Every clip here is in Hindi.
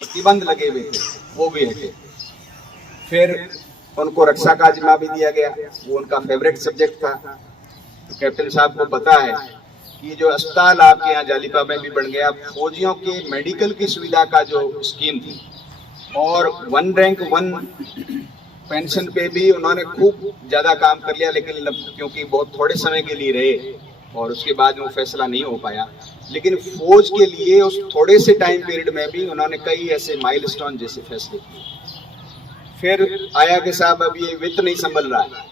प्रतिबंध लगे हुए थे वो भी हटे। फिर उनको रक्षा का जिम्मा भी दिया गया, वो उनका फेवरेट सब्जेक्ट था। तो कैप्टन साहब को पता है कि जो अस्पताल आपके यहाँ जालिपा में भी बन गया, फौजियों के मेडिकल की सुविधा का जो स्कीम थी, और 1 रैंक 1 पेंशन पे भी उन्होंने खूब ज्यादा काम कर लिया, लेकिन क्योंकि बहुत थोड़े समय के लिए रहे और उसके बाद वो फैसला नहीं हो पाया। लेकिन फौज के लिए उस थोड़े से टाइम पीरियड में भी उन्होंने कई ऐसे माइलस्टोन जैसे फैसले किए। फिर आया कि साहब अब ये वित्त नहीं संभल रहा है,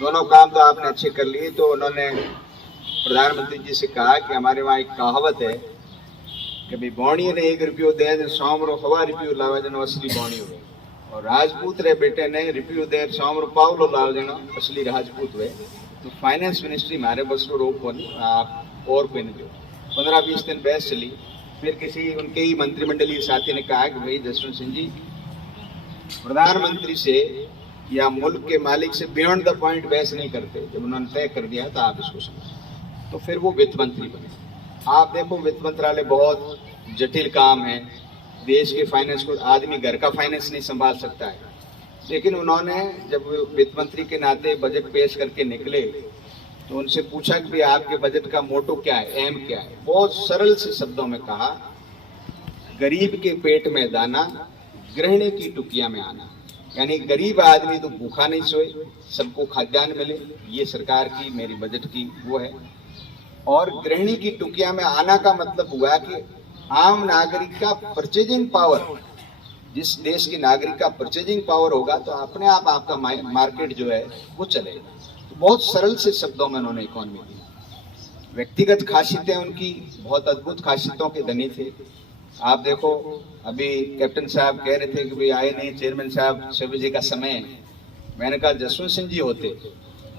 दोनों काम तो आपने अच्छे कर लिए। तो उन्होंने प्रधानमंत्री जी से कहा कि हमारे वहाँ एक कहावत है कि भाई बौणी ने 1 रुपयो दे 100 सवा रुपयो लावे जनो असली बौणी हुए, और राजपूत रे बेटे ने रुपयो दे 100 पावलो लावे जनो असली राजपूत हुए। तो फाइनेंस मिनिस्ट्री मारे बस को रोक को नहीं, आप और कोई नहीं दो। 15-20 दिन बहस चली। फिर किसी उनके ही मंत्रिमंडलीय साथी ने कहा कि भाई जसवंत सिंह जी, प्रधानमंत्री से या मुल्क के मालिक से बियॉन्ड द पॉइंट बहस नहीं करते। जब उन्होंने तय कर दिया तो आप इसको समझें। तो फिर वो वित्त मंत्री बने। आप देखो वित्त मंत्रालय बहुत जटिल काम है, देश के फाइनेंस को आदमी घर का फाइनेंस नहीं संभाल सकता है। लेकिन उन्होंने जब वित्त मंत्री के नाते बजट पेश करके निकले तो उनसे पूछा कि भाई आपके बजट का मोटो क्या है, एम क्या है। बहुत सरल से शब्दों में कहा, गरीब के पेट में दाना, गृहिणी की टुकिया में आना। यानी गरीब आदमी तो भूखा नहीं सोए, सबको खाद्यान्न मिले, ये सरकार की मेरी बजट की वो है। और गृहिणी की टुकिया में आना का मतलब हुआ कि आम नागरिक का परचेजिंग पावर, जिस देश के नागरिक का परचेजिंग पावर होगा तो अपने आप आपका मार्केट जो है वो चलेगा। तो बहुत सरल से शब्दों में उन्होंने इकोनॉमी दी। व्यक्तिगत खासियतें उनकी बहुत अद्भुत खासियतों के धनी थे। आप देखो अभी कैप्टन साहब कह रहे थे कि भाई आए नहीं चेयरमैन साहब 6 बजे का समय है। मैंने कहा जसवंत सिंह जी होते,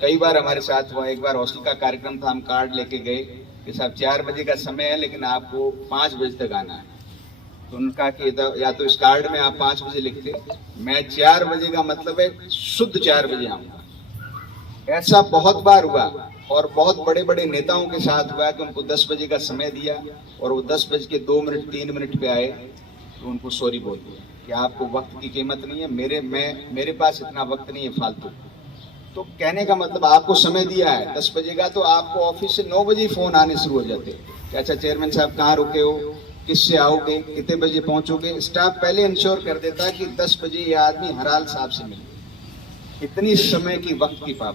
कई बार हमारे साथ हुआ। एक बार हॉस्टल का कार्यक्रम था, हम कार्ड लेके गए कि साहब 4 बजे का समय है लेकिन आपको 5 बजे तक आना है। तो उन्होंने कहा कि या तो इस कार्ड में आप 5 बजे लिखते, मैं 4 बजे का मतलब है शुद्ध 4 बजे आऊंगा। ऐसा बहुत बार हुआ और बहुत बड़े बड़े नेताओं के साथ हुआ कि उनको 10 बजे का समय दिया और वो 10 बज के 2 मिनट 3 मिनट पे आए तो उनको सॉरी बोल दिया कि आपको वक्त की कीमत नहीं है, मेरे पास इतना वक्त नहीं है फालतू। तो कहने का मतलब आपको समय दिया है 10 बजे का, तो आपको ऑफिस से 9 बजे फोन आने शुरू हो जाते कि अच्छा चेयरमैन साहब कहाँ रुके हो, किससे आओगे, कितने बजे पहुंचोगे। स्टाफ पहले इंश्योर कर देता कि 10 बजे ये आदमी हराल साहब से मिले। इतनी समय की वक्त की पाबंदी।